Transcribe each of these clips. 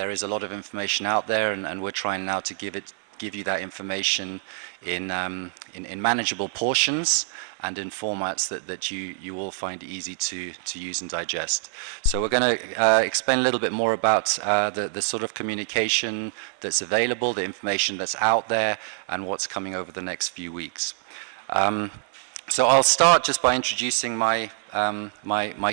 there is a lot of information out there, and we're trying now to give you that information in manageable portions and in formats that you will find easy to use and digest. So we're going to explain a little bit more about the sort of communication that's available, the information that's out there, and what's coming over the next few weeks. So I'll start just by introducing my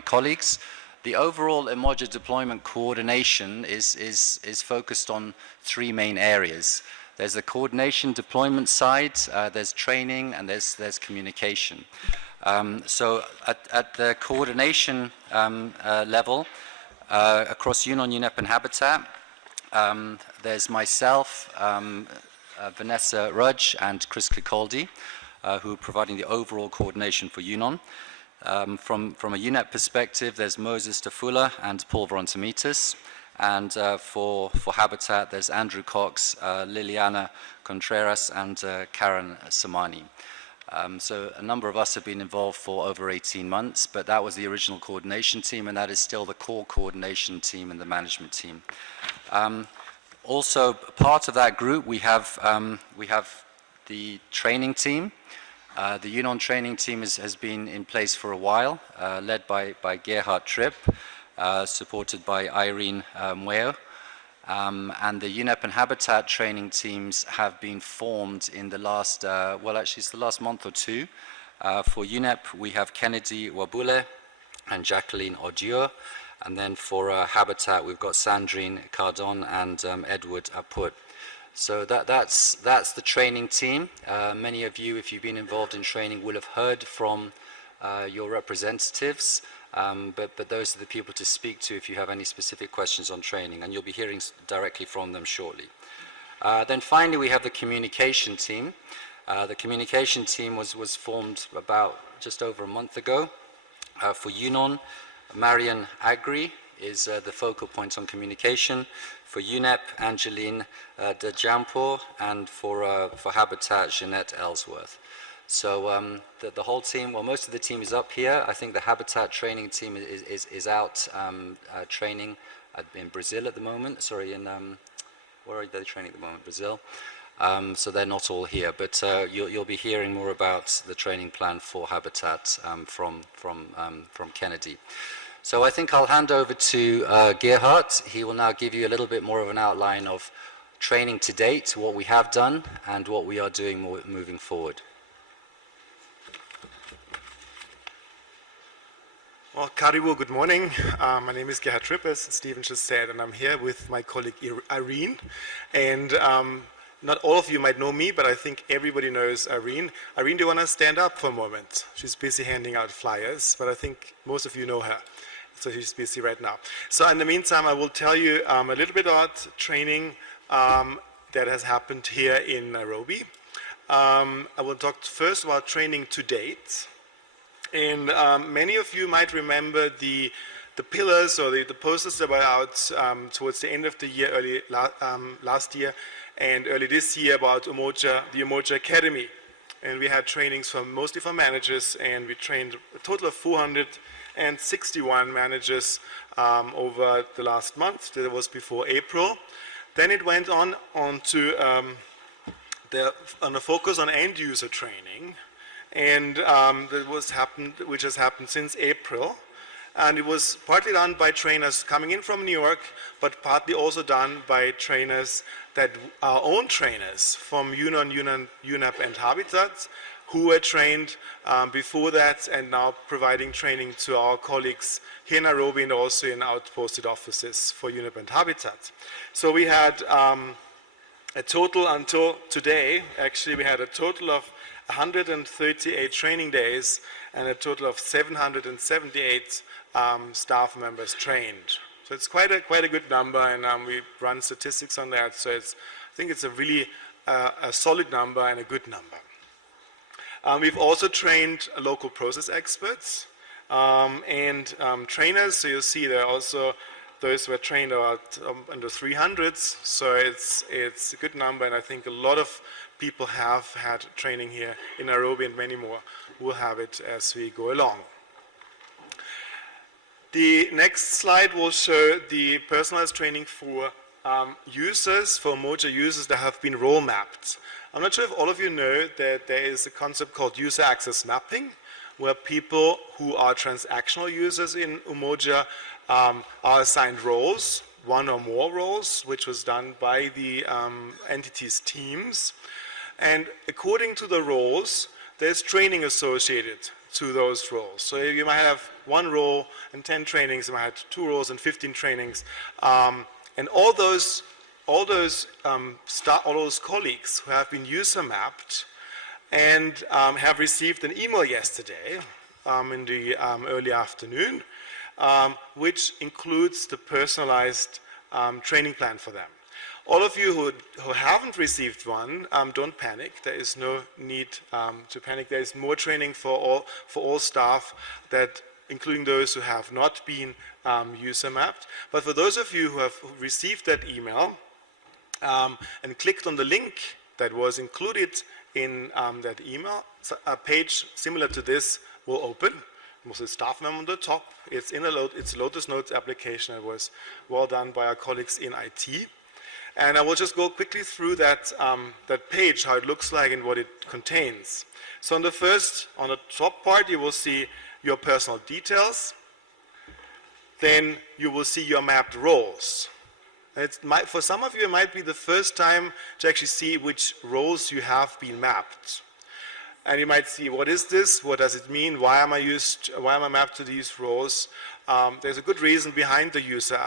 colleagues. The overall Umoja deployment coordination is focused on three main areas. There's the coordination deployment side, there's training, and there's communication. So at the coordination level, across UNON, UNEP, and Habitat, there's myself, Vanessa Rudge, and Chris Kikoldi, who are providing the overall coordination for UNON. From a UNEP perspective, there's Moses Tafula and Paul Vorontamitis. And for Habitat, there's Andrew Cox, Liliana Contreras, and Karen Samani. So a number of us have been involved for over 18 months, but that was the original coordination team, and that is still the core coordination team and the management team. Also, part of that group, we have the training team. The UNON training team has been in place for a while, led by Gerhard Tripp, supported by Irene Mueo. And the UNEP and Habitat training teams have been formed in the last, well actually it's the last month or two. For UNEP we have Kennedy Wabule and Jacqueline Odieur. And then for Habitat we've got Sandrine Cardon and Edward Aput. So that's the training team. Many of you, if you've been involved in training, will have heard from your representatives, but those are the people to speak to if you have any specific questions on training, and you'll be hearing directly from them shortly. Then finally we have the communication team. The communication team was formed about just over a month ago. For UNON, Marian Agri is the focal point on communication. For UNEP, Angeline De Jampo, and for Habitat, Jeanette Ellsworth. So the whole team, well, most of the team is up here. I think the Habitat training team is out training in Brazil at the moment. Sorry, where are they training at the moment? Brazil. So they're not all here, but you'll be hearing more about the training plan for Habitat from Kennedy. So I think I'll hand over to Gerhard. He will now give you a little bit more of an outline of training to date, what we have done, and what we are doing moving forward. Well, Karibu, good morning. My name is Gerhard Tripp, as Stephen just said, and I'm here with my colleague Irene. And not all of you might know me, but I think everybody knows Irene. Irene, do you want to stand up for a moment? She's busy handing out flyers, but I think most of you know her. So she's busy right now. So in the meantime, I will tell you a little bit about training that has happened here in Nairobi. I will talk first about training to date. And many of you might remember the pillars or the posters that were out towards the end of the year, last year and early this year about Umoja, the Umoja Academy. And we had trainings mostly for managers, and we trained a total of 461 managers over the last month. That was before April. Then it went on to a focus on end user training, and which has happened since April. And it was partly done by trainers coming in from New York, but partly also done by trainers that our own trainers from UNON, UNEP, and Habitat, who were trained before that and now providing training to our colleagues here in Nairobi and also in outposted offices for UNEP and Habitat. So we had a total until today, actually we had a total of 138 training days and a total of 778 staff members trained. So it's quite a good number, and we run statistics on that. So I think it's a really a solid number and a good number. We've also trained local process experts and trainers. So you'll see there are also those who are trained about under 300s. So it's a good number, and I think a lot of people have had training here in Nairobi, and many more will have it as we go along. The next slide will show the personalized training for users, for Umoja users that have been role mapped. I'm not sure if all of you know that there is a concept called user access mapping, where people who are transactional users in Umoja are assigned roles, one or more roles, which was done by the entity's teams. And according to the roles, there's training associated to those roles. So you might have one role and 10 trainings, you might have 2 roles and 15 trainings. And all those colleagues who have been user mapped and have received an email yesterday in the early afternoon, which includes the personalized training plan for them. All of you who haven't received one, don't panic. There is no need to panic. There is more training for all staff, that, including those who have not been user mapped. But for those of you who have received that email and clicked on the link that was included in that email, a page similar to this will open. With a staff member on the top. It's in it's a Lotus Notes application. It was well done by our colleagues in IT. And I will just go quickly through that page, how it looks like and what it contains. So on the top part, you will see your personal details. Then you will see your mapped roles. And for some of you, it might be the first time to actually see which roles you have been mapped. And you might see, what is this? What does it mean? Why am I mapped to these roles? There's a good reason behind the user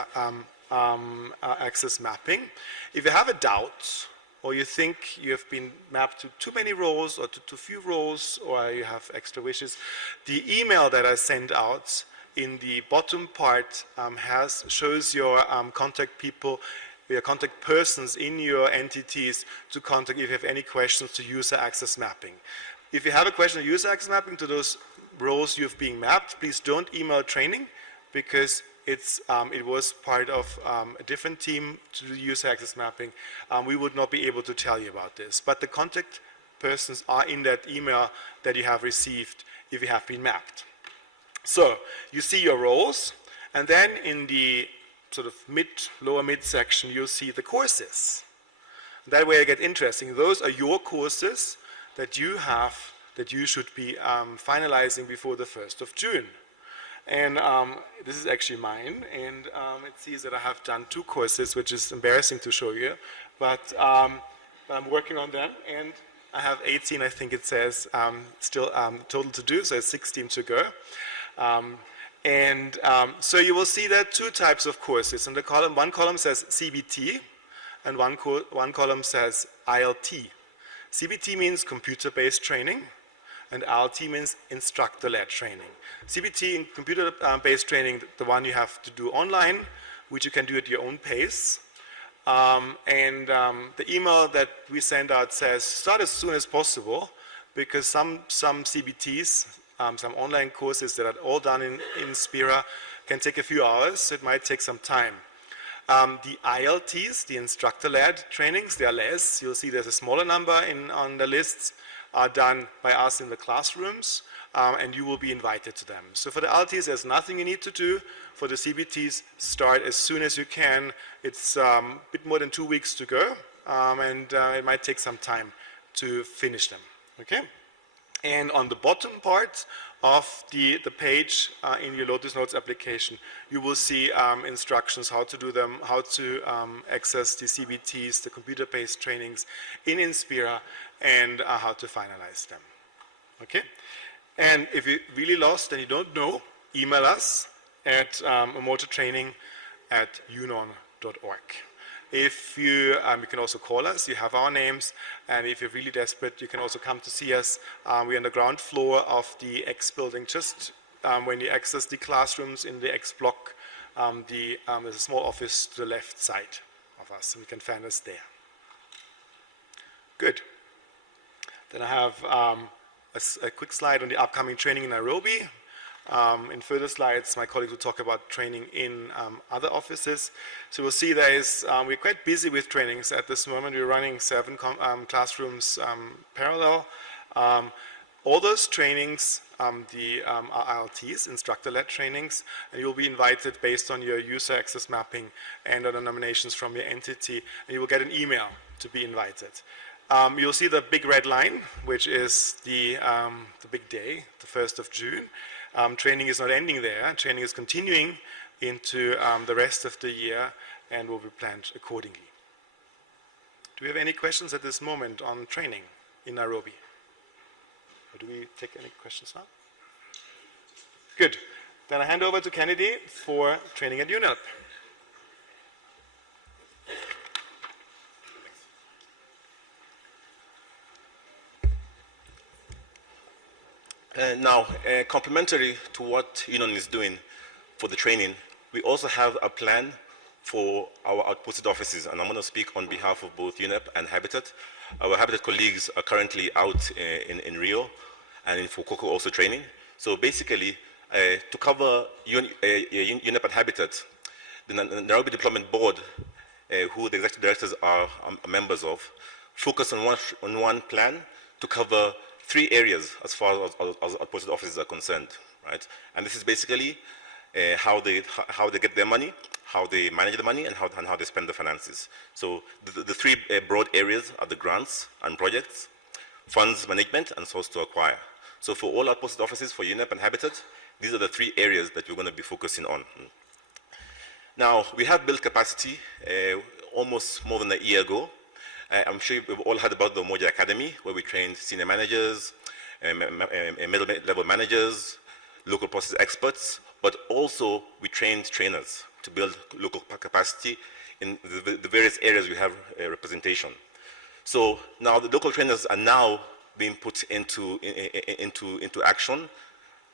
access mapping. If you have a doubt, or you think you have been mapped to too many roles or to too few roles, or you have extra wishes, the email that I send out in the bottom part shows your contact people, your contact persons in your entities to contact if you have any questions to user access mapping. If you have a question on user access mapping to those roles you've been mapped, please don't email training, because it was part of a different team to do user access mapping. We would not be able to tell you about this. But the contact persons are in that email that you have received if you have been mapped. So you see your roles, and then in the sort of lower mid section, you'll see the courses. That way it gets interesting. Those are your courses that you should be finalizing before the 1st of June. And this is actually mine, and it sees that I have done 2 courses, which is embarrassing to show you, but I'm working on them, and I have 18, I think it says, still total to do, so it's 16 to go. So you will see that 2 types of courses. In the column, one column says CBT, and one column says ILT. CBT means computer-based training, and ILT means instructor-led training. CBT, in computer-based training, the one you have to do online, which you can do at your own pace. The email that we send out says, start as soon as possible, because some CBTs, some online courses that are all done in Spira, can take a few hours, so it might take some time. The ILTs, the instructor-led trainings, they are less. You'll see there's a smaller number on the lists, are done by us in the classrooms, and you will be invited to them. So for the ILTs, there's nothing you need to do. For the CBTs, start as soon as you can. It's a bit more than 2 weeks to go, and it might take some time to finish them. Okay? And on the bottom part of the page in your Lotus Notes application, you will see instructions how to do them, how to access the CBTs, the computer-based trainings in Inspira, and how to finalize them. Okay? And if you're really lost and you don't know, email us at umojatraining@unon.org. If you can also call us, you have our names, and if you're really desperate, you can also come to see us. We're on the ground floor of the X building, just when you access the classrooms in the X block, there's a small office to the left side of us, and you can find us there. Good. Then I have a quick slide on the upcoming training in Nairobi. In further slides, my colleagues will talk about training in other offices. So we'll see we're quite busy with trainings at this moment. We're running 7 classrooms parallel. All those trainings, are ILTs, instructor-led trainings, and you'll be invited based on your user access mapping and on the nominations from your entity, and you will get an email to be invited. You'll see the big red line, which is the big day, the 1st of June. Training is not ending there. Training is continuing into the rest of the year and will be planned accordingly. Do we have any questions at this moment on training in Nairobi? Or do we take any questions now? Good. Then I hand over to Kennedy for training at UNON. Now, complementary to what UNON is doing for the training, we also have a plan for our outposted offices, and I'm going to speak on behalf of both UNEP and Habitat. Our Habitat colleagues are currently out in Rio and in Fukuoka also training. So basically, to cover UNEP and Habitat, the Nairobi Deployment Board, who the executive directors are members of, focus on one plan to cover 3 areas as far as outposted offices are concerned, right? And this is basically how they get their money, how they manage the money, and how they spend the finances. So the 3 broad areas are the grants and projects, funds management, and source to acquire. So for all outposted offices, for UNEP and Habitat, these are the 3 areas that we're going to be focusing on. Now, we have built capacity almost more than a year ago. I'm sure you've all heard about the Umoja Academy, where we trained senior managers, middle-level managers, local process experts, but also we trained trainers to build local capacity in the various areas we have representation. So now the local trainers are now being put into action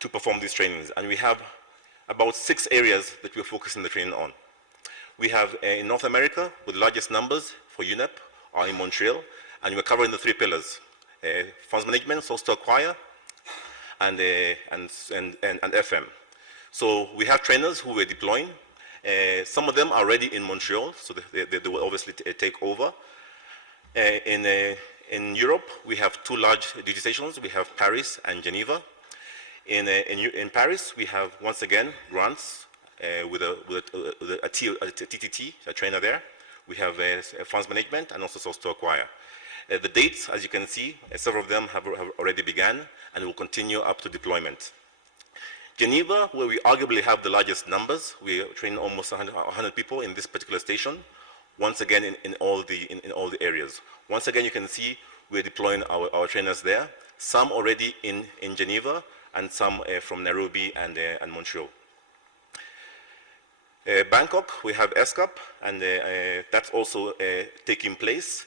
to perform these trainings. And we have about 6 areas that we're focusing the training on. We have in North America, with the largest numbers for UNEP, are in Montreal, and we're covering the 3 pillars: funds management, source to acquire, and FM. So we have trainers who we're deploying. Some of them are already in Montreal, so they will obviously take over. In Europe, we have 2 large duty stations. We have Paris and Geneva. In Paris, we have, once again, grants with a TTT, a trainer there. We have funds management and also source to acquire. The dates, as you can see, several of them have already begun and will continue up to deployment. Geneva, where we arguably have the largest numbers, we are training almost 100 people in this particular station, once again in all the areas. Once again, you can see we're deploying our trainers there, some already in Geneva and some from Nairobi and Montreal. Bangkok, we have ESCAP, and that's also taking place.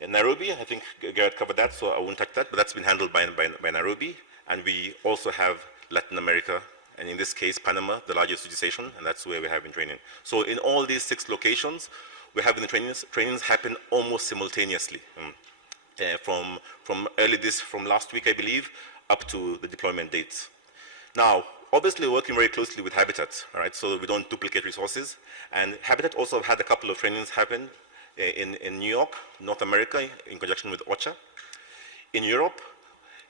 In Nairobi, I think Garrett covered that, so I won't touch that, but that's been handled by Nairobi. And we also have Latin America, and in this case, Panama, the largest duty station, and that's where we have been training. So in all these 6 locations, we're having the trainings happen almost simultaneously. From last week, I believe, up to the deployment dates. Now, obviously, we're working very closely with Habitat, all right, so we don't duplicate resources. And Habitat also had a couple of trainings happen in New York, North America, in conjunction with OCHA. In Europe,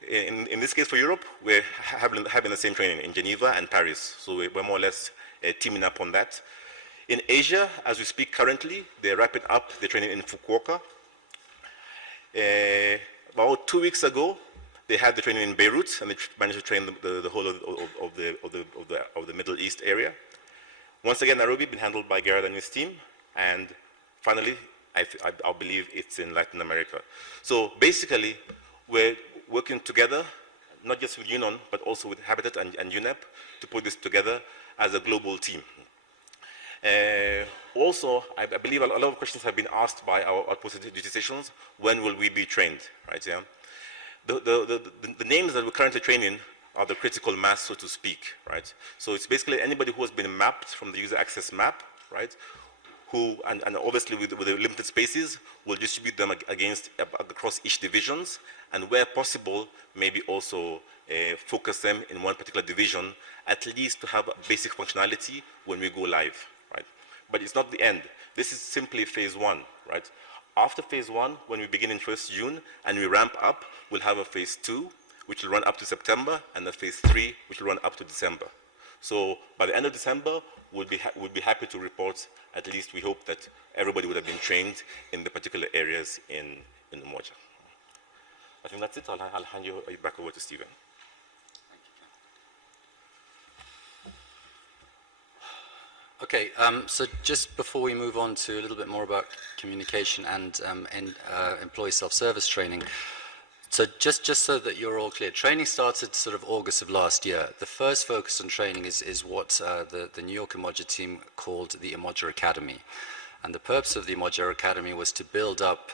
in this case for Europe, we're having the same training in Geneva and Paris. So we're more or less teaming up on that. In Asia, as we speak currently, they're wrapping up the training in Fukuoka. About 2 weeks ago, they had the training in Beirut, and they managed to train the whole of the Middle East area. Once again, Nairobi been handled by Garrett and his team, and finally, I believe it's in Latin America. So basically, we're working together, not just with UNON, but also with Habitat and UNEP, to put this together as a global team. Also, I believe a lot of questions have been asked by our outposted duty stations. When will we be trained, right? Yeah. The names that we're currently training are the critical mass, so to speak, right? So it's basically anybody who has been mapped from the user access map, right? Who, and obviously with the limited spaces, will distribute them across each divisions, and where possible, maybe also focus them in one particular division, at least to have basic functionality when we go live, right? But it's not the end. This is simply phase 1, right? After phase 1, when we begin in 1st June and we ramp up, we'll have a phase 2, which will run up to September, and the phase 3, which will run up to December. So by the end of December, we'll be happy to report, at least we hope that everybody would have been trained in the particular areas in Umoja. I think that's it. I'll hand you back over to Stephen. Okay, so just before we move on to a little bit more about communication and employee self-service training, so just so that you're all clear, training started sort of August of last year. The first focus on training is what the New York Umoja team called the Umoja Academy. And the purpose of the Umoja Academy was to build up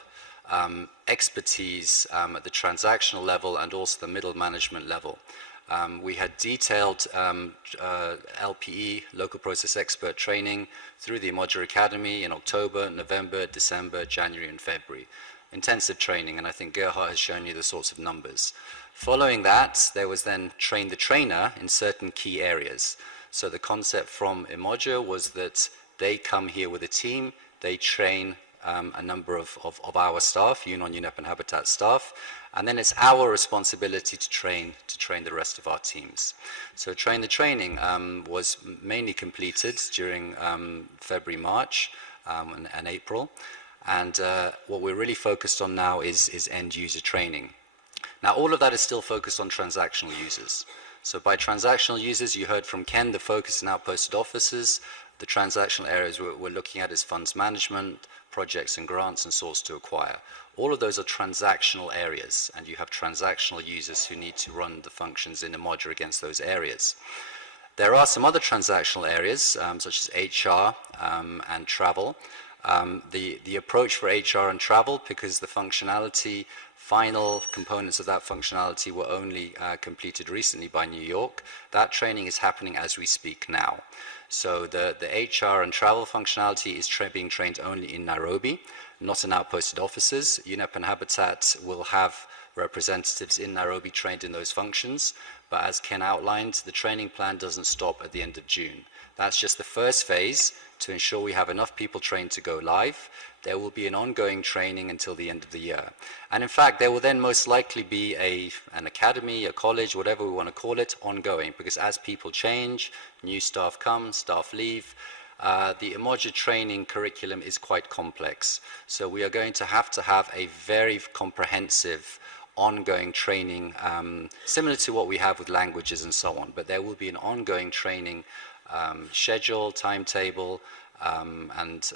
expertise at the transactional level and also the middle management level. We had detailed LPE, local process expert training through the Umoja Academy in October, November, December, January and February. Intensive training, and I think Gerhard has shown you the sorts of numbers. Following that, there was then train the trainer in certain key areas. So the concept from Umoja was that they come here with a team, they train a number of our staff, UNON, UNEP and Habitat staff, and then it's our responsibility to train the rest of our teams. So train the training was mainly completed during February, March and April, and what we're really focused on now is end user training. Now all of that is still focused on transactional users. So by transactional users, you heard from Ken, the focus in our posted offices. The transactional areas we're looking at is funds management, projects and grants, and source to acquire. All of those are transactional areas, and you have transactional users who need to run the functions in Umoja against those areas. There are some other transactional areas, such as HR and travel. The approach for HR and travel, because the functionality, final components of that functionality were only completed recently by New York, that training is happening as we speak now. So the HR and travel functionality is being trained only in Nairobi, not in our posted offices. UNEP and Habitat will have representatives in Nairobi trained in those functions, but as Ken outlined, the training plan doesn't stop at the end of June. That's just the first phase to ensure we have enough people trained to go live. There will be an ongoing training until the end of the year. And in fact, there will then most likely be an academy, a college, whatever we want to call it, ongoing, because as people change, new staff come, staff leave, the Umoja training curriculum is quite complex. So we are going to have a very comprehensive ongoing training, similar to what we have with languages and so on, but there will be an ongoing training schedule, timetable, and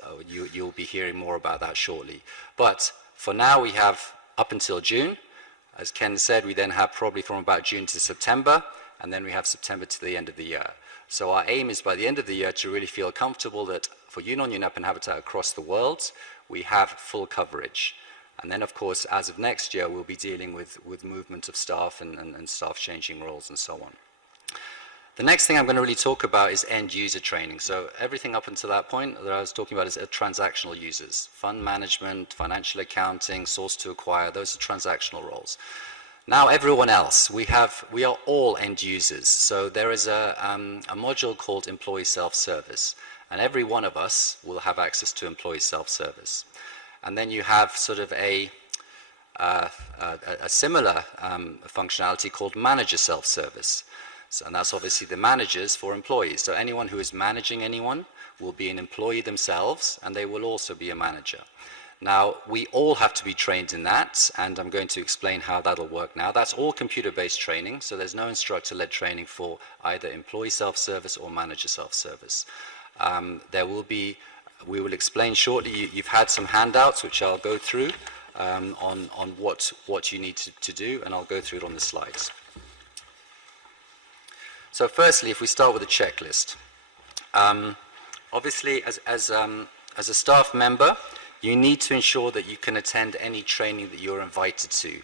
you'll be hearing more about that shortly. But for now, we have up until June. As Ken said, we then have probably from about June to September, and then we have September to the end of the year. So our aim is by the end of the year to really feel comfortable that for UNON, UNEP and Habitat across the world, we have full coverage. And then, of course, as of next year, we'll be dealing with movement of staff and staff changing roles and so on. The next thing I'm going to really talk about is end user training. So everything up until that point that I was talking about is transactional users. Fund management, financial accounting, source to acquire, those are transactional roles. Now everyone else, we are all end users. So there is a module called employee self-service, and every one of us will have access to employee self-service. And then you have sort of a similar functionality called manager self-service. So, and that's obviously the managers for employees. So anyone who is managing anyone will be an employee themselves, and they will also be a manager. Now, we all have to be trained in that, and I'm going to explain how that'll work now. That's all computer-based training, so there's no instructor-led training for either employee self-service or manager self-service. We will explain shortly. You've had some handouts, which I'll go through on what you need to do, and I'll go through it on the slides. So firstly, if we start with a checklist, obviously as a staff member, you need to ensure that you can attend any training that you're invited to.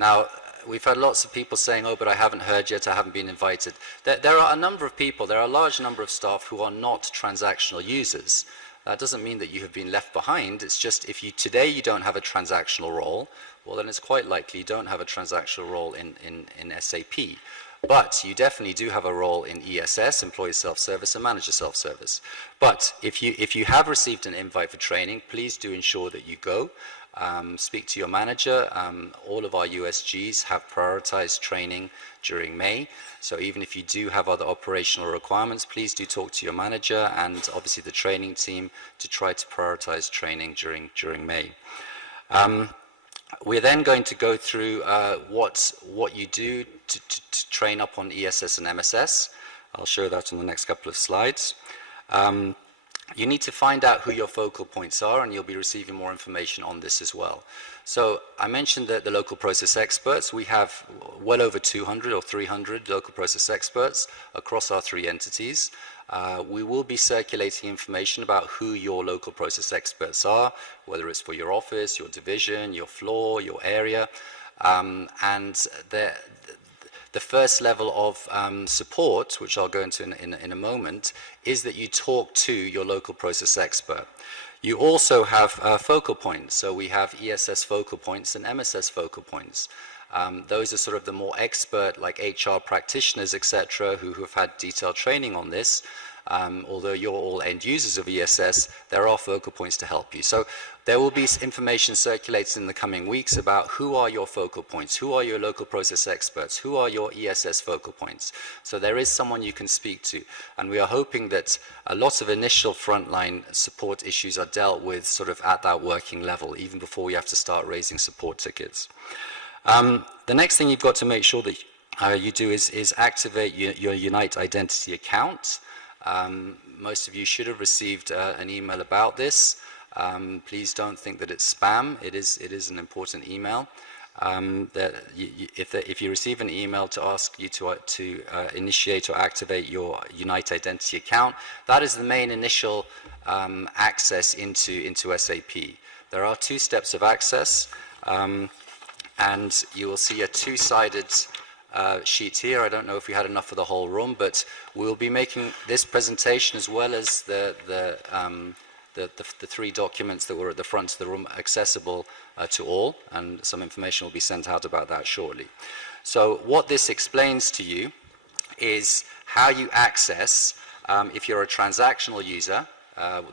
Now, we've had lots of people saying, oh, but I haven't heard yet, I haven't been invited. There are a number of people, there are a large number of staff who are not transactional users. That doesn't mean that you have been left behind. It's just if today you don't have a transactional role, well then it's quite likely you don't have a transactional role in SAP. But you definitely do have a role in ESS, employee self-service, and manager self-service. But if you have received an invite for training, please do ensure that you go. Speak to your manager. All of our USGs have prioritized training during May. So even if you do have other operational requirements, please do talk to your manager and obviously the training team to try to prioritize training during May. We're then going to go through what you do to train up on ESS and MSS. I'll show that on the next couple of slides. You need to find out who your focal points are, and you'll be receiving more information on this as well. So I mentioned that the local process experts, we have well over 200 or 300 local process experts across our 3 entities. We will be circulating information about who your local process experts are, whether it's for your office, your division, your floor, your area, and the first level of support, which I'll go into in a moment, is that you talk to your local process expert. You also have focal points. So we have ESS focal points and MSS focal points. Those are sort of the more expert, like HR practitioners, etc., who have had detailed training on this. Although you're all end users of ESS, there are focal points to help you. So there will be information circulated in the coming weeks about who are your focal points, who are your local process experts, who are your ESS focal points. So there is someone you can speak to. And we are hoping that a lot of initial frontline support issues are dealt with sort of at that working level, even before we have to start raising support tickets. The next thing you've got to make sure that you do is activate your Unite Identity account. Most of you should have received an email about this. Please don't think that it's spam. It is an important email. If you receive an email to ask you to initiate or activate your Unite Identity account, that is the main initial access into SAP. There are 2 steps of access, and you will see a 2-sided sheet here. I don't know if we had enough for the whole room, but we'll be making this presentation as well as the 3 documents that were at the front of the room accessible to all, and some information will be sent out about that shortly. So what this explains to you is how you access, if you're a transactional user,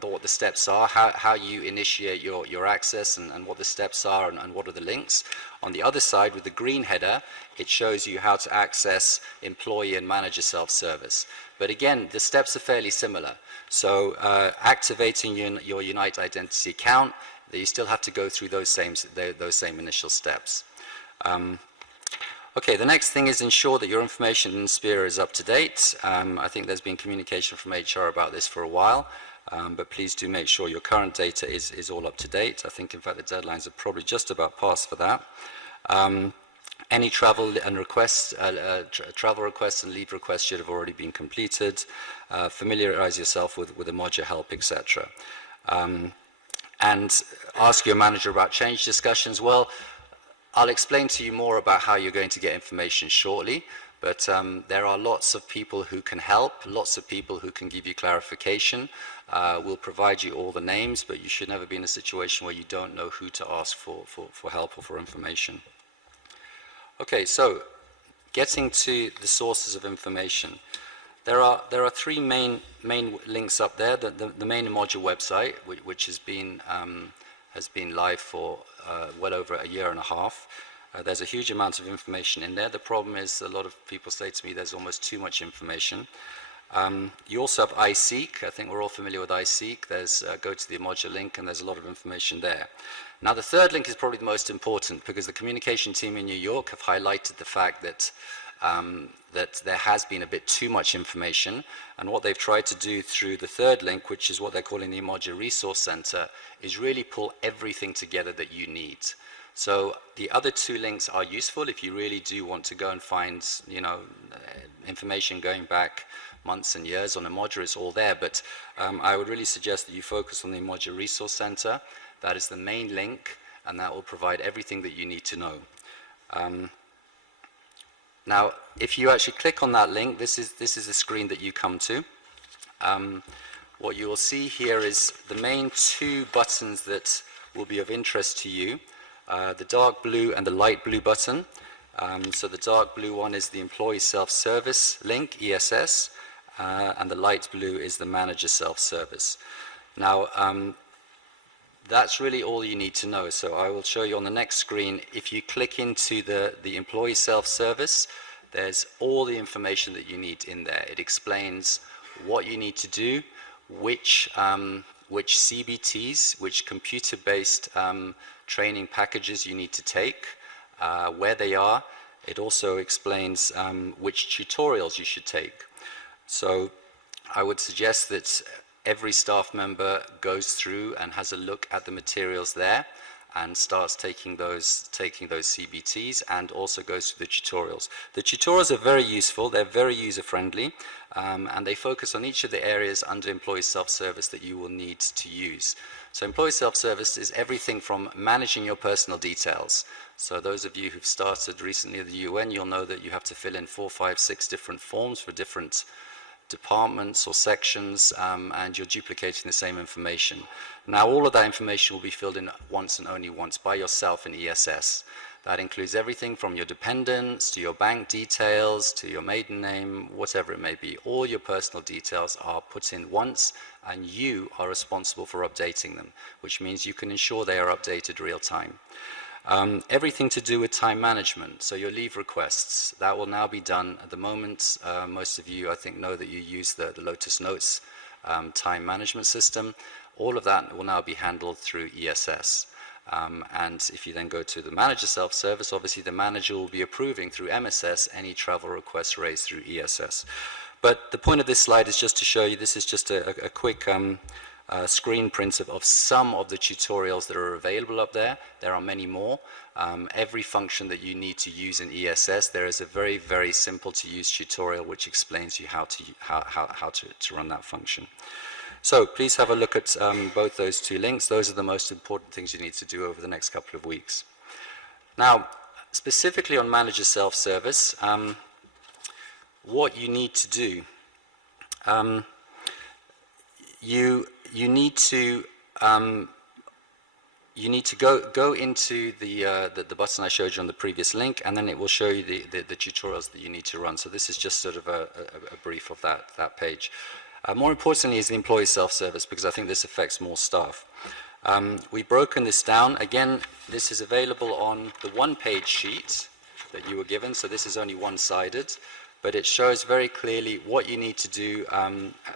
what the steps are, how you initiate your access and what the steps are and what are the links. On the other side, with the green header, it shows you how to access employee and manager self-service. But again, the steps are fairly similar. So activating your Unite Identity account, you still have to go through those same initial steps. Okay, the next thing is ensure that your information in Sphere is up to date. I think there's been communication from HR about this for a while. But please do make sure your current data is all up to date. I think, in fact, the deadlines are probably just about passed for that. Any travel and requests, travel requests and leave requests should have already been completed. Familiarize yourself with Umoja help, etc. And ask your manager about change discussions. Well, I'll explain to you more about how you're going to get information shortly. But there are lots of people who can help, lots of people who can give you clarification. We'll provide you all the names, but you should never be in a situation where you don't know who to ask for help or for information. Okay, so getting to the sources of information. There are 3 main links up there. The main Umoja website, which has been live for well over a year and a half. There's a huge amount of information in there. The problem is a lot of people say to me there's almost too much information. You also have iSeek. I think we're all familiar with iSeek. There's go to the Umoja link and there's a lot of information there. Now the third link is probably the most important because the communication team in New York have highlighted the fact that that there has been a bit too much information, and what they've tried to do through the third link, which is what they're calling the Umoja Resource Center, is really pull everything together that you need. So the other 2 links are useful if you really do want to go and find, information going back months and years on Umoja. It's all there, but I would really suggest that you focus on the Umoja Resource Center. That is the main link, and that will provide everything that you need to know. Now, if you actually click on that link, this is the screen that you come to. What you will see here is the main 2 buttons that will be of interest to you. The dark blue and the light blue button. So the dark blue one is the employee self-service link, ESS, and the light blue is the manager self-service. Now, that's really all you need to know. So I will show you on the next screen. If you click into the employee self-service, there's all the information that you need in there. It explains what you need to do, which CBTs, which computer-based training packages you need to take, where they are. It also explains which tutorials you should take. So I would suggest that every staff member goes through and has a look at the materials there and starts taking those CBTs, and also goes through the tutorials. The tutorials are very useful, they're very user-friendly, and they focus on each of the areas under employee self-service that you will need to use. So employee self-service is everything from managing your personal details. So those of you who've started recently at the UN, you'll know that you have to fill in 4, 5, 6 different forms for different departments or sections, and you're duplicating the same information. Now all of that information will be filled in once and only once by yourself in ESS. That includes everything from your dependents to your bank details to your maiden name, whatever it may be. All your personal details are put in once, and you are responsible for updating them, which means you can ensure they are updated real time. Everything to do with time management, so your leave requests, that will now be done at the moment. Most of you, I think, know that you use the Lotus Notes time management system. All of that will now be handled through ESS. And if you then go to the manager self-service, obviously the manager will be approving through MSS any travel requests raised through ESS. But the point of this slide is just to show you, this is just a quick screen print of some of the tutorials that are available up there. There are many more. Every function that you need to use in ESS, there is a very, very simple to use tutorial which explains you how to run that function. So please have a look at both those two links. Those are the most important things you need to do over the next couple of weeks. Now, specifically on manager self-service, what you need to do, you need to go into the button I showed you on the previous link, and then it will show you the tutorials that you need to run. So this is just sort of a brief of that page. More importantly is the employee self-service, because I think this affects more staff. We've broken this down. Again, this is available on the one-page sheet that you were given, so this is only one-sided, but it shows very clearly what you need to do,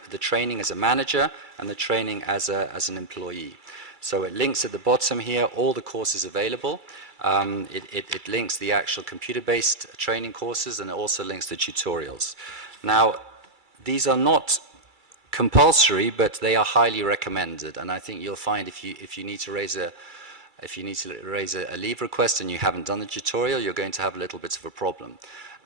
the training as a manager and the training as an employee. So it links at the bottom here all the courses available. It links the actual computer-based training courses, and it also links the tutorials. Now, these are not compulsory, but they are highly recommended, and I think you'll find if you need to raise a leave request and you haven't done the tutorial, you're going to have a little bit of a problem.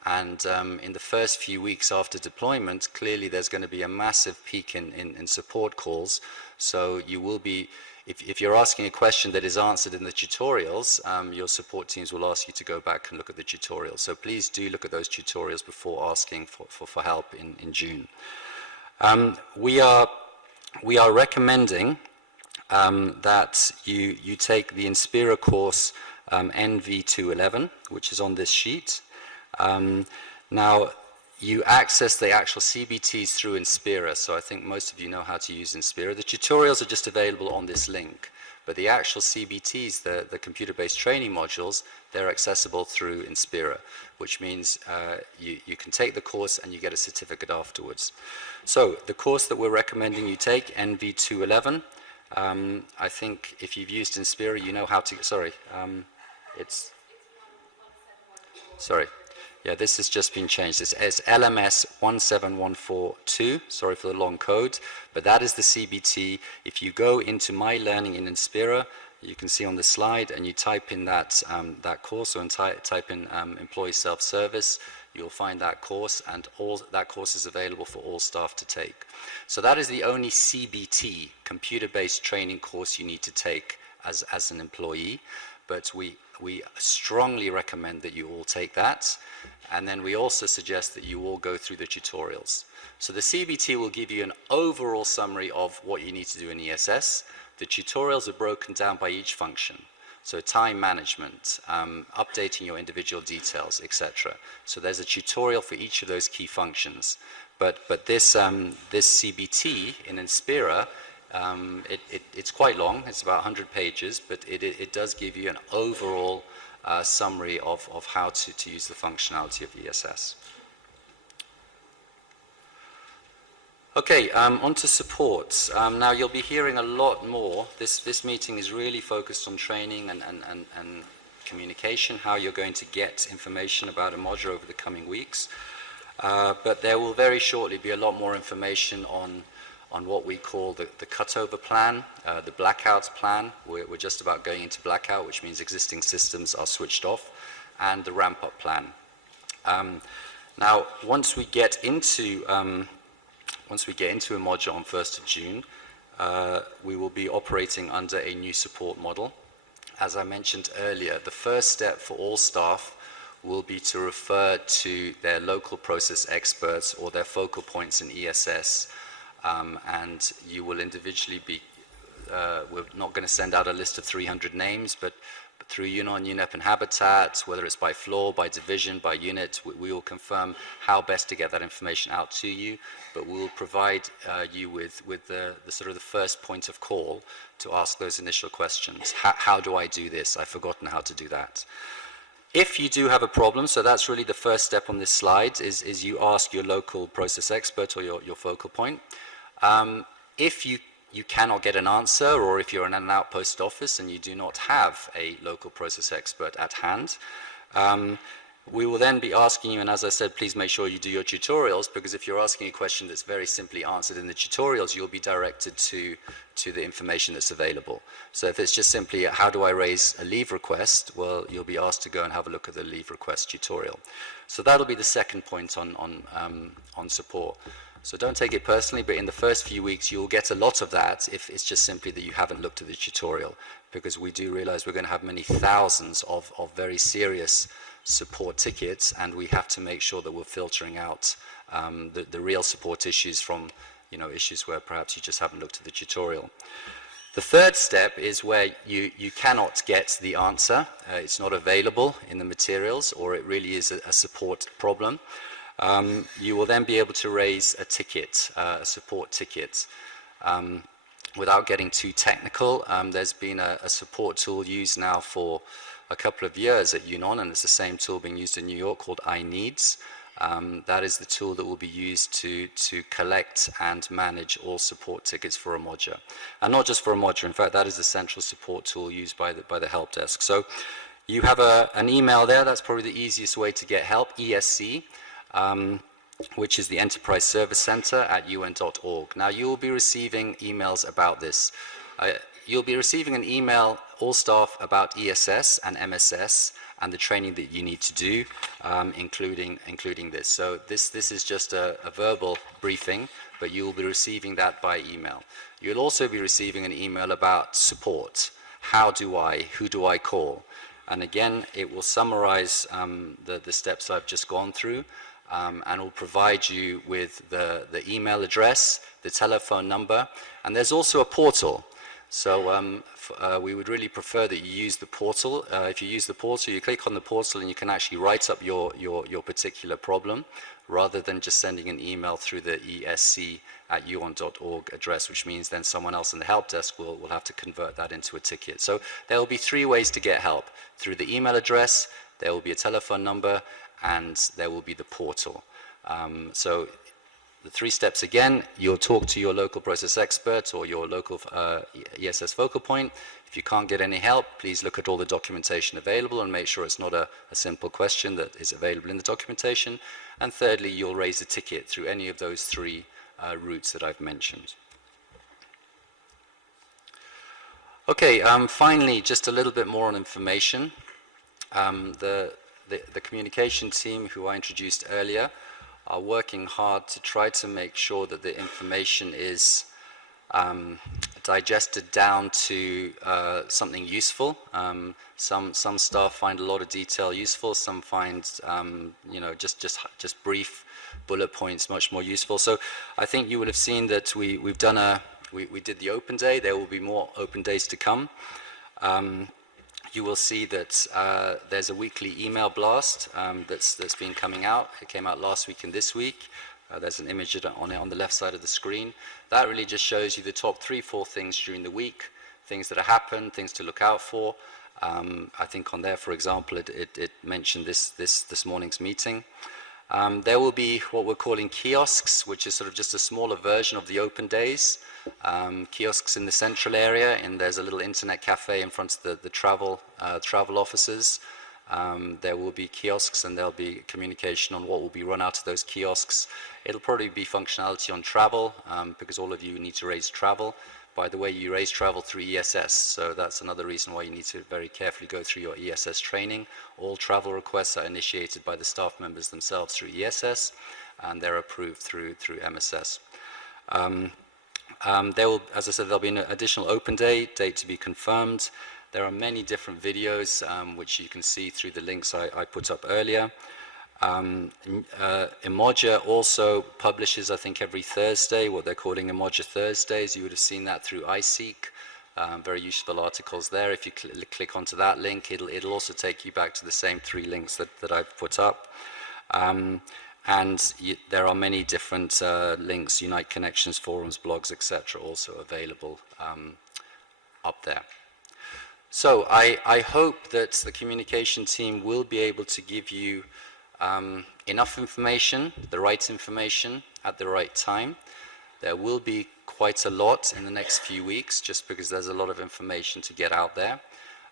And in the first few weeks after deployment, clearly there's going to be a massive peak in support calls. So you will be, if you're asking a question that is answered in the tutorials, your support teams will ask you to go back and look at the tutorials. So please do look at those tutorials before asking for help in June. We are recommending that you take the Inspira course NV211, which is on this sheet. Now, you access the actual CBTs through Inspira, so I think most of you know how to use Inspira. The tutorials are just available on this link, but the actual CBTs, the computer-based training modules, they're accessible through Inspira, which means you can take the course and you get a certificate afterwards. So the course that we're recommending you take, NV211, I think if you've used Inspira, you know how to, yeah, this has just been changed. It's LMS 17142. Sorry for the long code, but that is the CBT. If you go into My Learning in Inspira, you can see on the slide, and you type in that course, or type in employee self-service, you'll find that course, and all that course is available for all staff to take. So that is the only CBT, computer-based training course, you need to take as an employee. But we strongly recommend that you all take that, and then we also suggest that you all go through the tutorials. So the CBT will give you an overall summary of what you need to do in ESS. The tutorials are broken down by each function. So time management, updating your individual details, etc. So there's a tutorial for each of those key functions. But this CBT in Inspira, it's quite long, it's about 100 pages, but it does give you an overall summary of how to use the functionality of ESS. Okay, on to support. Now you'll be hearing a lot more. This meeting is really focused on training and communication, how you're going to get information about Umoja over the coming weeks. But there will very shortly be a lot more information on what we call the cutover plan, the blackout plan. We're just about going into blackout, which means existing systems are switched off, and the ramp-up plan. Now, once we get into Umoja on 1st of June, we will be operating under a new support model. As I mentioned earlier, the first step for all staff will be to refer to their local process experts or their focal points in ESS, and you will individually be, we're not going to send out a list of 300 names, but through UNON, UNEP and Habitat, whether it's by floor, by division, by unit, we will confirm how best to get that information out to you, but we will provide you with the sort of the first point of call to ask those initial questions. How do I do this? I've forgotten how to do that. If you do have a problem, so that's really the first step on this slide, is you ask your local process expert or your focal point. If you cannot get an answer, or if you're in an outpost office and you do not have a local process expert at hand, we will then be asking you, and as I said, please make sure you do your tutorials, because if you're asking a question that's very simply answered in the tutorials, you'll be directed to the information that's available. So if it's just simply, how do I raise a leave request? Well, you'll be asked to go and have a look at the leave request tutorial. So that'll be the second point on support. So don't take it personally, but in the first few weeks, you'll get a lot of that if it's just simply that you haven't looked at the tutorial, because we do realize we're going to have many thousands of very serious support tickets, and we have to make sure that we're filtering out the real support issues from, issues where perhaps you just haven't looked at the tutorial. The third step is where you cannot get the answer. It's not available in the materials, or it really is a support problem. You will then be able to raise a ticket, a support ticket. Without getting too technical, there's been a support tool used now for a couple of years at UNON, and it's the same tool being used in New York called iNeeds. That is the tool that will be used to collect and manage all support tickets for Umoja. And not just for Umoja, in fact, that is the central support tool used by the help desk. So you have an email there, that's probably the easiest way to get help, ESC. Which is the Enterprise Service Center at UN.org. Now you will be receiving emails about this. You'll be receiving an email, all staff, about ESS and MSS and the training that you need to do, including this. So this is just a verbal briefing, but you will be receiving that by email. You'll also be receiving an email about support. Who do I call? And again, it will summarize the steps I've just gone through. And will provide you with the email address, the telephone number, and there's also a portal. So we would really prefer that you use the portal. If you use the portal, you click on the portal and you can actually write up your particular problem, rather than just sending an email through the esc@uon.org address, which means then someone else in the help desk will have to convert that into a ticket. So there will be 3 ways to get help: through the email address, there will be a telephone number, and there will be the portal. So the 3 steps again: you'll talk to your local process expert or your local ESS focal point. If you can't get any help, please look at all the documentation available and make sure it's not a simple question that is available in the documentation. And thirdly, you'll raise a ticket through any of those 3 routes that I've mentioned. Okay, finally, just a little bit more on information. The communication team, who I introduced earlier, are working hard to try to make sure that the information is digested down to something useful. Some staff find a lot of detail useful. Some find, just brief bullet points much more useful. So I think you will have seen that we did the open day. There will be more open days to come. you will see that there's a weekly email blast that's been coming out. It came out last week and this week. There's an image on it on the left side of the screen. That really just shows you the top 3-4 things during the week, things that have happened, things to look out for. I think on there, for example, it mentioned this morning's meeting. There will be what we're calling kiosks, which is sort of just a smaller version of the open days. Kiosks in the central area, and there's a little internet cafe in front of the travel offices. There will be kiosks, and there'll be communication on what will be run out of those kiosks. It'll probably be functionality on travel, because all of you need to raise travel. By the way, you raise travel through ESS, so that's another reason why you need to very carefully go through your ESS training. All travel requests are initiated by the staff members themselves through ESS, and they're approved through MSS. There will, as I said, there'll be an additional open day, date to be confirmed. There are many different videos which you can see through the links I put up earlier. Umoja also publishes, I think, every Thursday, what they're calling Umoja Thursdays. You would have seen that through iSeek. Very useful articles there. If you click onto that link, it'll also take you back to the same 3 links that I've put up. There are many different links, Unite Connections, forums, blogs, etc., also available up there. So I hope that the communication team will be able to give you enough information, the right information at the right time. There will be quite a lot in the next few weeks, just because there's a lot of information to get out there.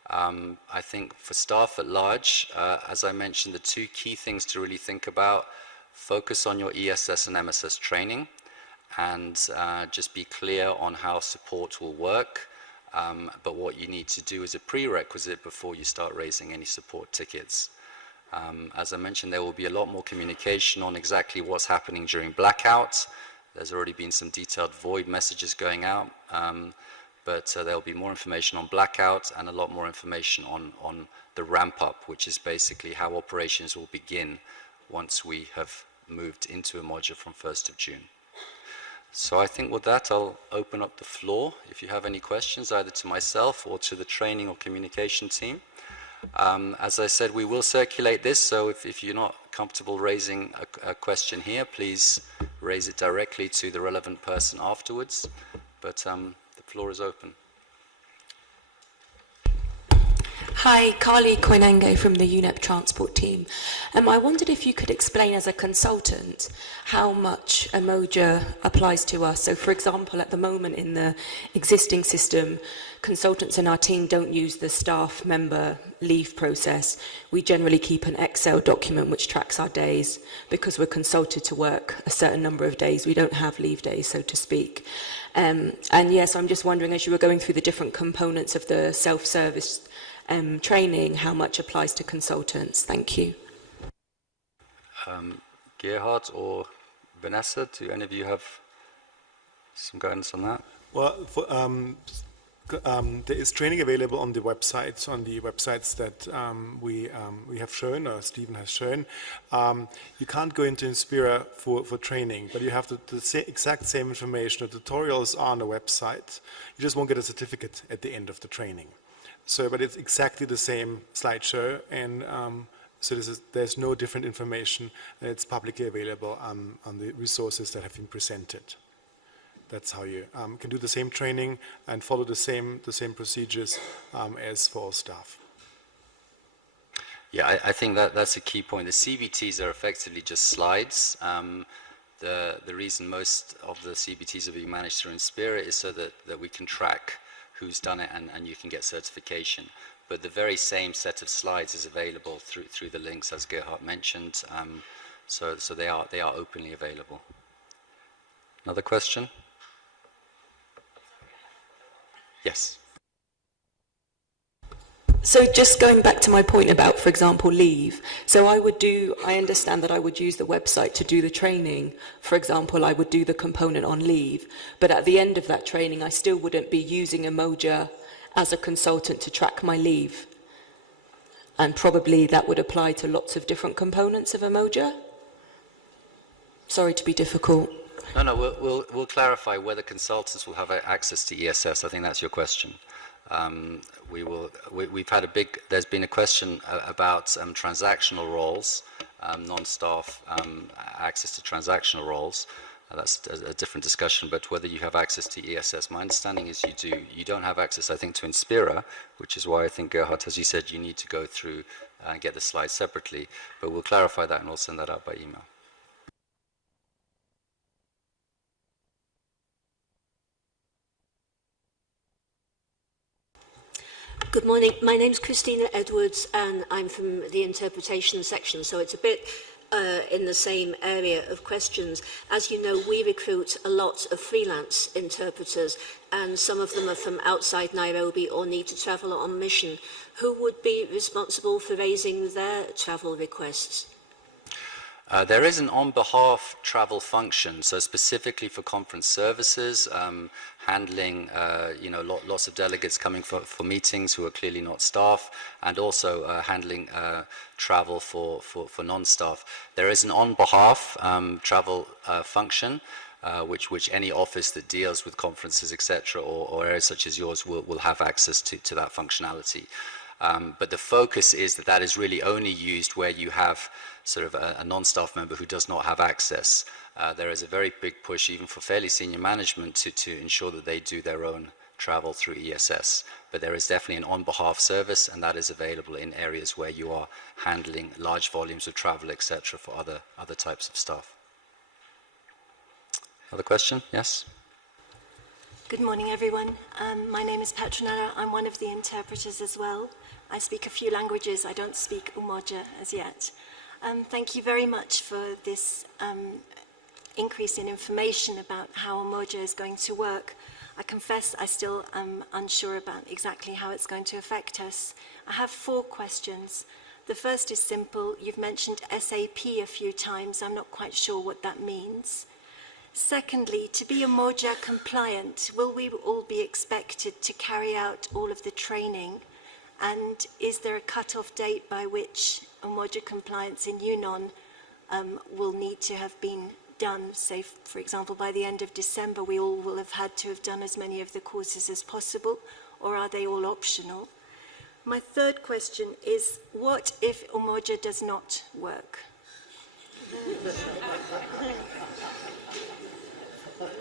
I think for staff at large, as I mentioned, the 2 key things to really think about: focus on your ESS and MSS training, and just be clear on how support will work, but what you need to do as a prerequisite before you start raising any support tickets. As I mentioned, there will be a lot more communication on exactly what's happening during blackouts. There's already been some detailed void messages going out, but there'll be more information on blackouts and a lot more information on the ramp up, which is basically how operations will begin once we have moved into Umoja from 1st of June. So I think with that, I'll open up the floor if you have any questions, either to myself or to the training or communication team. As I said, we will circulate this, so if you're not comfortable raising a question here, please raise it directly to the relevant person afterwards, but the floor is open. Hi, Carly Koinange from the UNEP transport team. I wondered if you could explain as a consultant how much Umoja applies to us. So for example, at the moment in the existing system, consultants in our team don't use the staff member leave process. We generally keep an Excel document which tracks our days. Because we're consulted to work a certain number of days, we don't have leave days, so to speak. And yes, I'm just wondering, as you were going through the different components of the self-service training, how much applies to consultants? Thank you. Gerhard or Vanessa, do any of you have some guidance on that? Well, there is training available on the websites, that we have shown, or Stephen has shown. You can't go into Inspira for training, but you have the exact same information. The tutorials are on the website. You just won't get a certificate at the end of the training. So, but it's exactly the same slideshow, and so there's no different information, and it's publicly available on the resources that have been presented. That's how you can do the same training and follow the same procedures as for all staff. Yeah, I think that's a key point. The CBTs are effectively just slides. The reason most of the CBTs are being managed through Inspira is so that we can track who's done it and you can get certification. But the very same set of slides is available through the links, as Gerhard mentioned. So they are openly available. Another question? Yes. So just going back to my point about, for example, leave. So I understand that I would use the website to do the training. For example, I would do the component on leave. But at the end of that training, I still wouldn't be using Umoja as a consultant to track my leave. And probably that would apply to lots of different components of Umoja. Sorry to be difficult. No, we'll clarify whether consultants will have access to ESS. I think that's your question. We've had there's been a question about transactional roles, non-staff access to transactional roles. That's a different discussion, but whether you have access to ESS, my understanding is you do. You don't have access, I think, to Inspira, which is why I think, Gerhard, as you said, you need to go through and get the slides separately, but we'll clarify that and we'll send that out by email. Good morning. My name's Christina Edwards, and I'm from the interpretation section, so it's a bit in the same area of questions. As you know, we recruit a lot of freelance interpreters, and some of them are from outside Nairobi or need to travel on mission. Who would be responsible for raising their travel requests? There is an on-behalf travel function, so specifically for conference services, handling lots of delegates coming for meetings who are clearly not staff, and also handling travel for non-staff. There is an on-behalf travel function, which any office that deals with conferences, etc., or areas such as yours will have access to that functionality. But the focus is that is really only used where you have sort of a non-staff member who does not have access. There is a very big push, even for fairly senior management, to ensure that they do their own travel through ESS. But there is definitely an on-behalf service, and that is available in areas where you are handling large volumes of travel, etc., for other types of staff. Other question? Yes? Good morning, everyone. My name is Petronella. I'm one of the interpreters as well. I speak a few languages. I don't speak Umoja as yet. Thank you very much for this increase in information about how Umoja is going to work. I confess I still am unsure about exactly how it's going to affect us. I have 4 questions. The first is simple. You've mentioned SAP a few times. I'm not quite sure what that means. Secondly, to be Umoja compliant, will we all be expected to carry out all of the training? And is there a cut-off date by which Umoja compliance in UNON will need to have been done? Say, for example, by the end of December, we all will have had to have done as many of the courses as possible, or are they all optional? My third question is, what if Umoja does not work?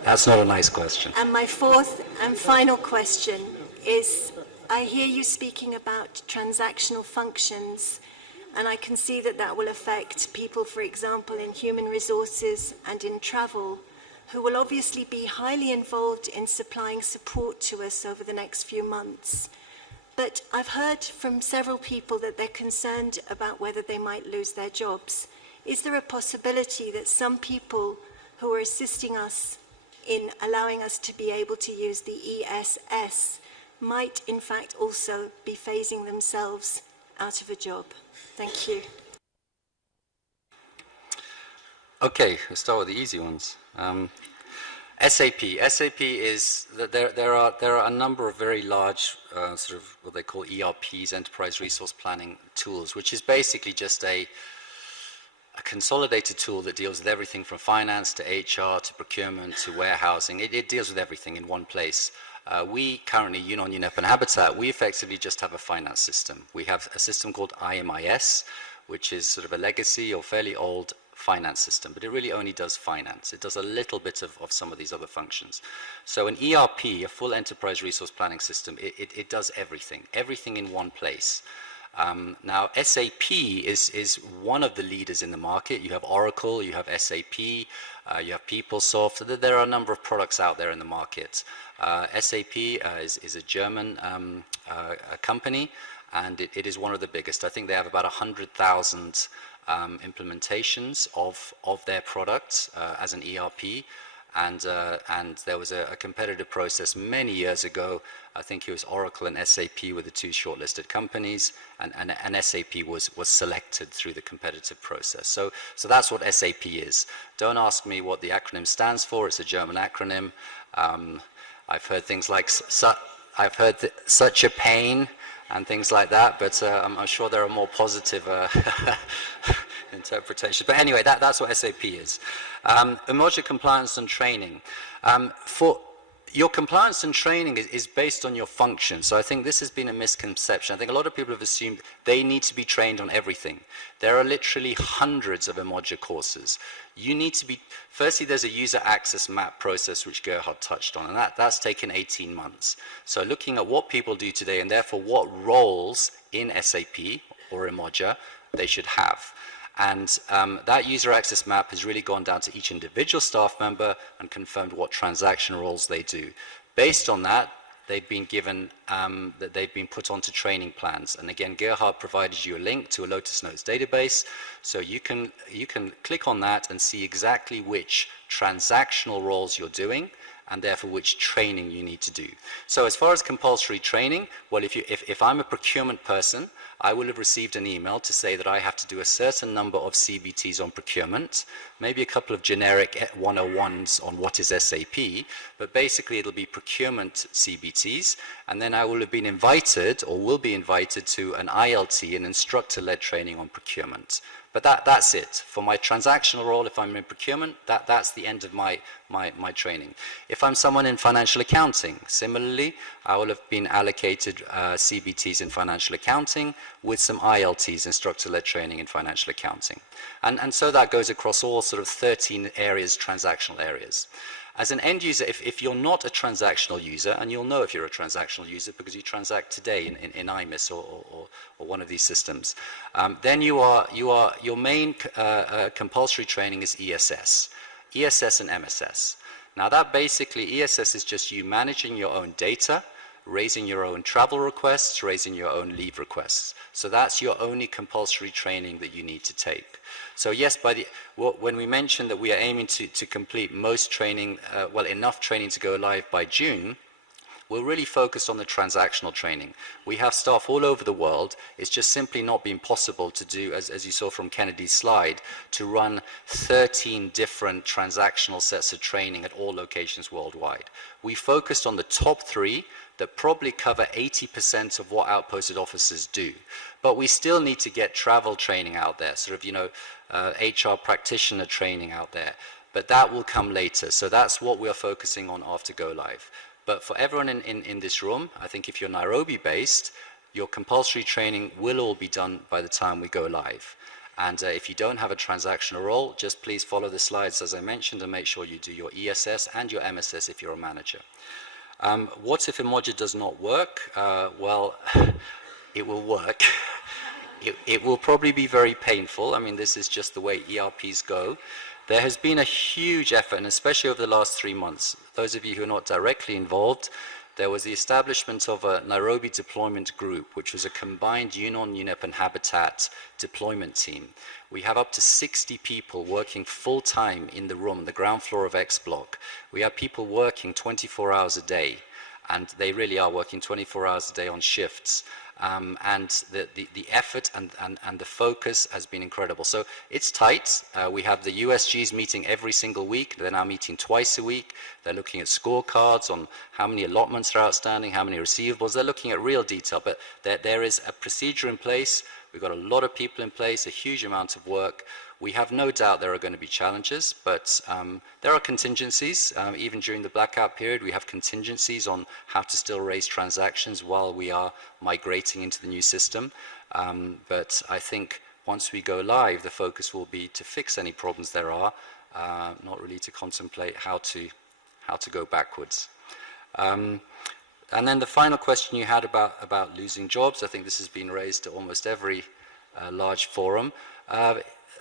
That's not a nice question. And my fourth and final question is, I hear you speaking about transactional functions, and I can see that that will affect people, for example, in human resources and in travel, who will obviously be highly involved in supplying support to us over the next few months. But I've heard from several people that they're concerned about whether they might lose their jobs. Is there a possibility that some people who are assisting us in allowing us to be able to use the ESS might in fact also be phasing themselves out of a job? Thank you. Okay, let's start with the easy ones. SAP. SAP is that there are a number of very large sort of what they call ERPs, enterprise resource planning tools, which is basically just a consolidated tool that deals with everything from finance to HR to procurement to warehousing. It deals with everything in one place. We currently, UNON, UNEP, and Habitat, we effectively just have a finance system. We have a system called IMIS, which is sort of a legacy or fairly old finance system, but it really only does finance. It does a little bit of some of these other functions. So an ERP, a full enterprise resource planning system, it does everything in one place. Now, SAP is one of the leaders in the market. You have Oracle, you have SAP, you have PeopleSoft. There are a number of products out there in the market. SAP is a German company, and it is one of the biggest. I think they have about 100,000 implementations of their products as an ERP. And there was a competitive process many years ago. I think it was Oracle and SAP were the 2 shortlisted companies, and SAP was selected through the competitive process. So that's what SAP is. Don't ask me what the acronym stands for. It's a German acronym. I've heard things like such a pain and things like that, but I'm sure there are more positive interpretations. But anyway, that's what SAP is. Umoja compliance and training. your compliance and training is based on your function. So I think this has been a misconception. I think a lot of people have assumed they need to be trained on everything. There are literally hundreds of Umoja courses. You need to be, firstly, there's a user access map process which Gerhard touched on, and that's taken 18 months. So looking at what people do today and therefore what roles in SAP or Umoja they should have. And that user access map has really gone down to each individual staff member and confirmed what transaction roles they do. Based on that, they've been given, that they've been put onto training plans. And again, Gerhard provided you a link to a Lotus Notes database, so you can click on that and see exactly which transactional roles you're doing, and therefore which training you need to do. So as far as compulsory training, well, if I'm a procurement person, I will have received an email to say that I have to do a certain number of CBTs on procurement, maybe a couple of generic 101s on what is SAP, but basically it'll be procurement CBTs, and then I will have been invited, or will be invited, to an ILT, an instructor-led training on procurement. But that's it. For my transactional role, if I'm in procurement, that's the end of my training. If I'm someone in financial accounting, similarly, I will have been allocated CBTs in financial accounting with some ILTs, instructor-led training in financial accounting. And so that goes across all sort of 13 areas, transactional areas. As an end user, if you're not a transactional user, and you'll know if you're a transactional user because you transact today in IMIS or one of these systems, then your main compulsory training is ESS and MSS. Now that basically, ESS is just you managing your own data, raising your own travel requests, raising your own leave requests. So that's your only compulsory training that you need to take. So yes, when we mentioned that we are aiming to complete most training, enough training to go live by June, we're really focused on the transactional training. We have staff all over the world. It's just simply not been possible to do, as you saw from Kennedy's slide, to run 13 different transactional sets of training at all locations worldwide. We focused on the top 3 that probably cover 80% of what outposted officers do. But we still need to get travel training out there, sort of, HR practitioner training out there. But that will come later. So that's what we're focusing on after go live. But for everyone in this room, I think if you're Nairobi based, your compulsory training will all be done by the time we go live. And if you don't have a transactional role, just please follow the slides as I mentioned and make sure you do your ESS and your MSS if you're a manager. What if Umoja does not work? Well, it will work. It will probably be very painful. I mean, this is just the way ERPs go. There has been a huge effort, and especially over the last 3 months, those of you who are not directly involved, there was the establishment of a Nairobi deployment group, which was a combined UNON, UNEP, and Habitat deployment team. We have up to 60 people working full-time in the room, the ground floor of X Block. We have people working 24 hours a day, and they really are working 24 hours a day on shifts. And the effort and the focus has been incredible. So it's tight. We have the USGs meeting every single week. They're now meeting twice a week. They're looking at scorecards on how many allotments are outstanding, how many receivables. They're looking at real detail, but there is a procedure in place. We've got a lot of people in place, a huge amount of work. We have no doubt there are going to be challenges, but there are contingencies. Even during the blackout period, we have contingencies on how to still raise transactions while we are migrating into the new system. But I think once we go live, the focus will be to fix any problems there are, not really to contemplate how to go backwards. And then the final question you had about losing jobs, I think this has been raised at almost every large forum.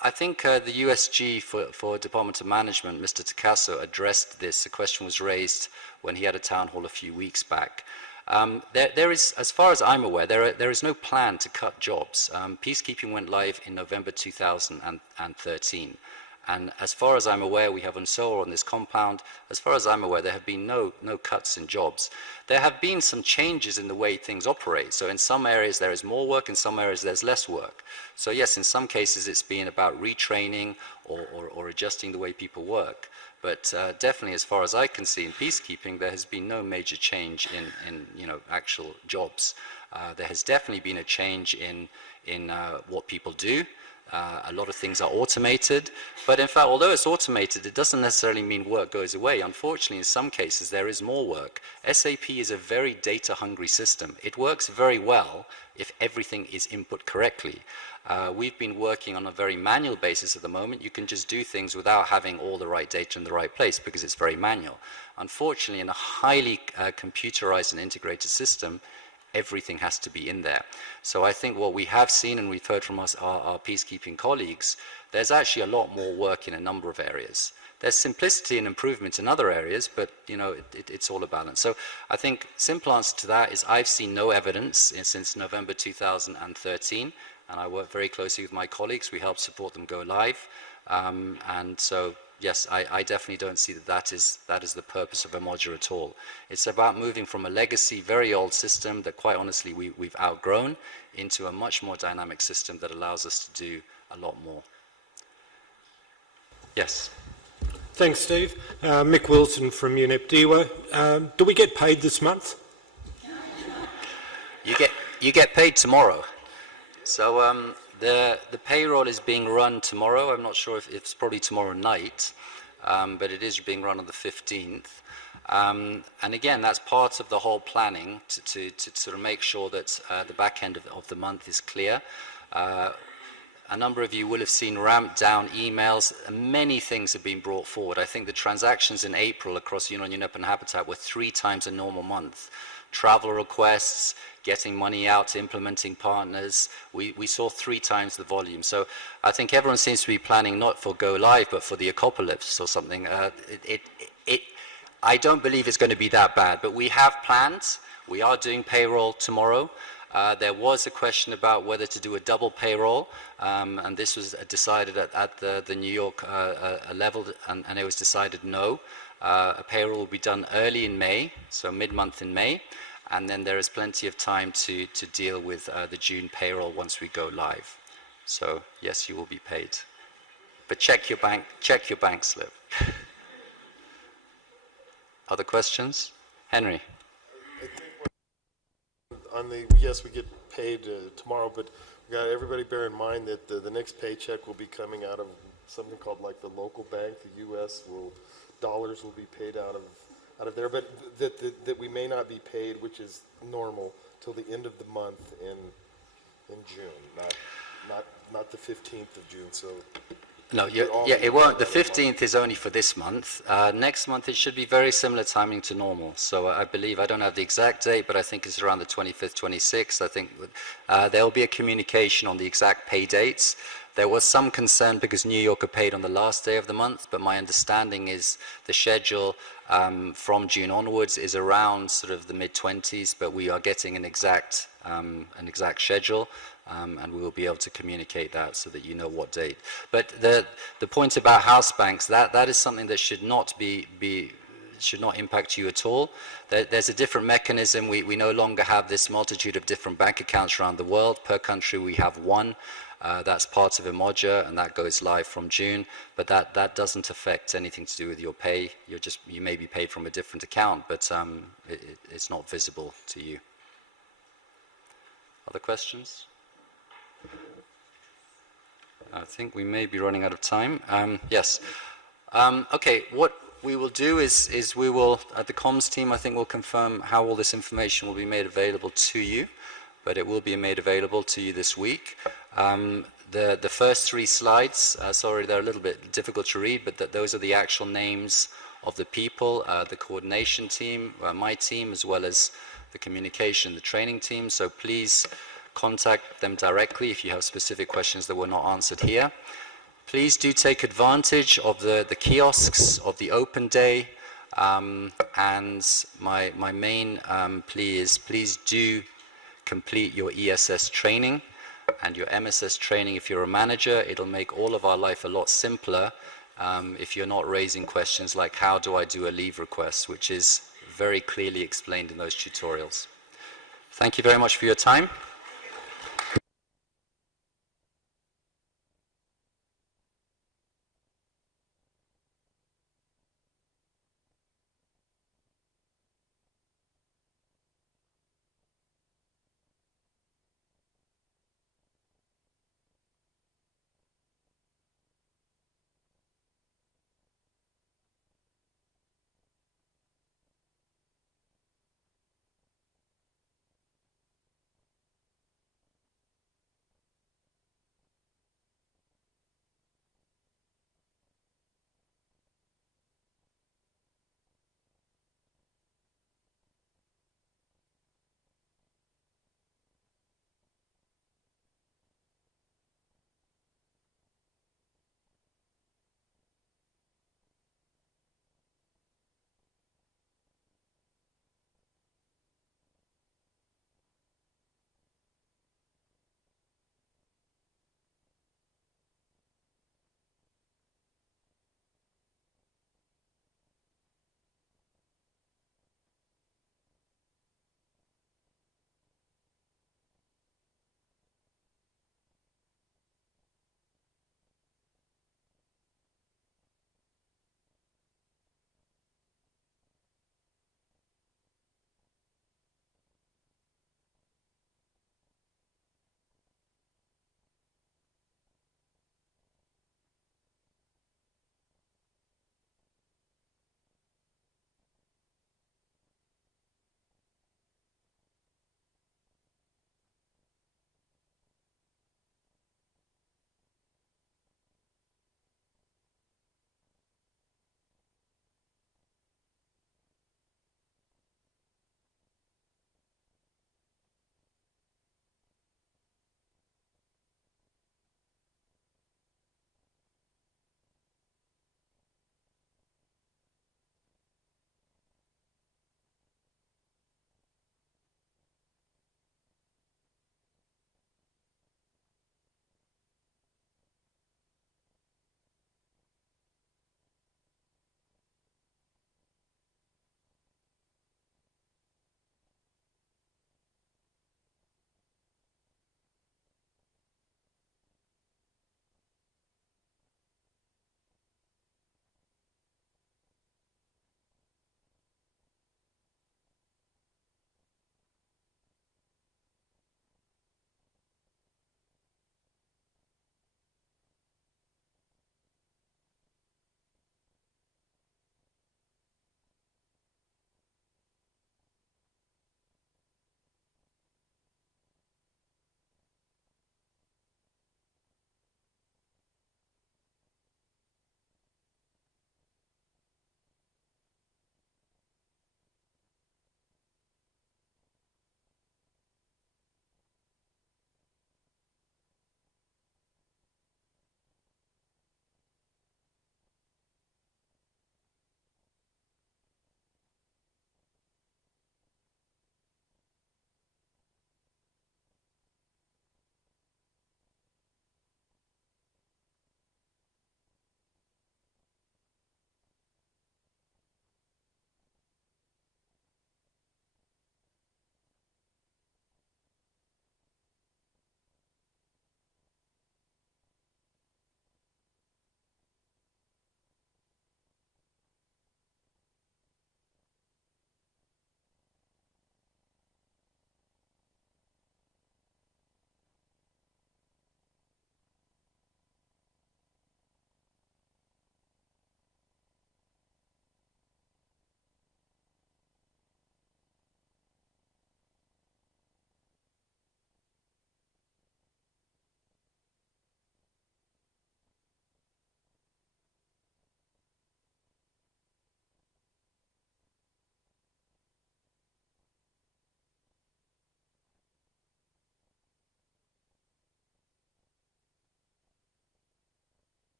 I think the USG for Department of Management, Mr. Takaso, addressed this. The question was raised when he had a town hall a few weeks back. There is, as far as I'm aware, there is no plan to cut jobs. Peacekeeping went live in November 2013. And as far as I'm aware, we have UNSOA on this compound. As far as I'm aware, there have been no cuts in jobs. There have been some changes in the way things operate. So in some areas there is more work, in some areas there's less work. So yes, in some cases it's been about retraining or adjusting the way people work. But definitely, as far as I can see in peacekeeping, there has been no major change in actual jobs. There has definitely been a change in what people do. A lot of things are automated, but in fact, although it's automated, it doesn't necessarily mean work goes away. Unfortunately, in some cases, there is more work. SAP is a very data-hungry system. It works very well if everything is input correctly. We've been working on a very manual basis at the moment. You can just do things without having all the right data in the right place because it's very manual. Unfortunately, in a highly computerized and integrated system, everything has to be in there. So I think what we have seen, and we've heard from our peacekeeping colleagues, there's actually a lot more work in a number of areas. There's simplicity and improvement in other areas, but you know, it's all a balance. So I think simple answer to that is I've seen no evidence since November 2013, and I work very closely with my colleagues. We help support them go live, and so yes, I definitely don't see that is the purpose of Umoja at all. It's about moving from a legacy, very old system that quite honestly we've outgrown into a much more dynamic system that allows us to do a lot more. Yes. Thanks, Steve. Mick Wilson from UNEP DIWA. Do we get paid this month? You get paid tomorrow. So the payroll is being run tomorrow. I'm not sure if it's probably tomorrow night, but it is being run on the 15th. And again, that's part of the whole planning to sort of make sure that the back end of the month is clear. A number of you will have seen ramped down emails. Many things have been brought forward. I think the transactions in April across UNON, UNEP and Habitat were 3 times a normal month. Travel requests, getting money out to implementing partners, we saw 3 times the volume. So I think everyone seems to be planning not for go live, but for the apocalypse or something. I don't believe it's going to be that bad, but we have plans. We are doing payroll tomorrow. There was a question about whether to do a double payroll, and this was decided at the New York level, and it was decided no. A payroll will be done early in May, so mid-month in May, and then there is plenty of time to deal with the June payroll once we go live. So yes, you will be paid, but check your bank slip. Other questions? Henry. On the, yes, we get paid tomorrow, but we got everybody bear in mind that the next paycheck will be coming out of something called like the local bank. The U.S. dollars will be paid out of there, but that we may not be paid, which is normal, till the end of the month in June, not the 15th of June. So. No, it won't. The 15th is only for this month. Next month it should be very similar timing to normal. So I believe, I don't have the exact date, but I think it's around the 25th, 26th. I think there will be a communication on the exact pay dates. There was some concern because New York are paid on the last day of the month, but my understanding is the schedule from June onwards is around sort of the mid-20s, but we are getting an exact schedule. And we will be able to communicate that so that you know what date. But the point about house banks, that is something that should not should not impact you at all. There's a different mechanism. We no longer have this multitude of different bank accounts around the world. Per country we have one. That's part of Umoja, and that goes live from June. But that doesn't affect anything to do with your pay. You may be paid from a different account, but it's not visible to you. Other questions? I think we may be running out of time. Yes. Okay, what we will do is we will, at the comms team, I think we'll confirm how all this information will be made available to you, but it will be made available to you this week. The first 3 slides, sorry, they're a little bit difficult to read, but those are the actual names of the people, the coordination team, my team, as well as the communication, the training team. So please contact them directly if you have specific questions that were not answered here. Please do take advantage of the kiosks of the open day, and my main plea is please do complete your ESS training and your MSS training. If you're a manager, it'll make all of our life a lot simpler if you're not raising questions like how do I do a leave request, which is very clearly explained in those tutorials. Thank you very much for your time.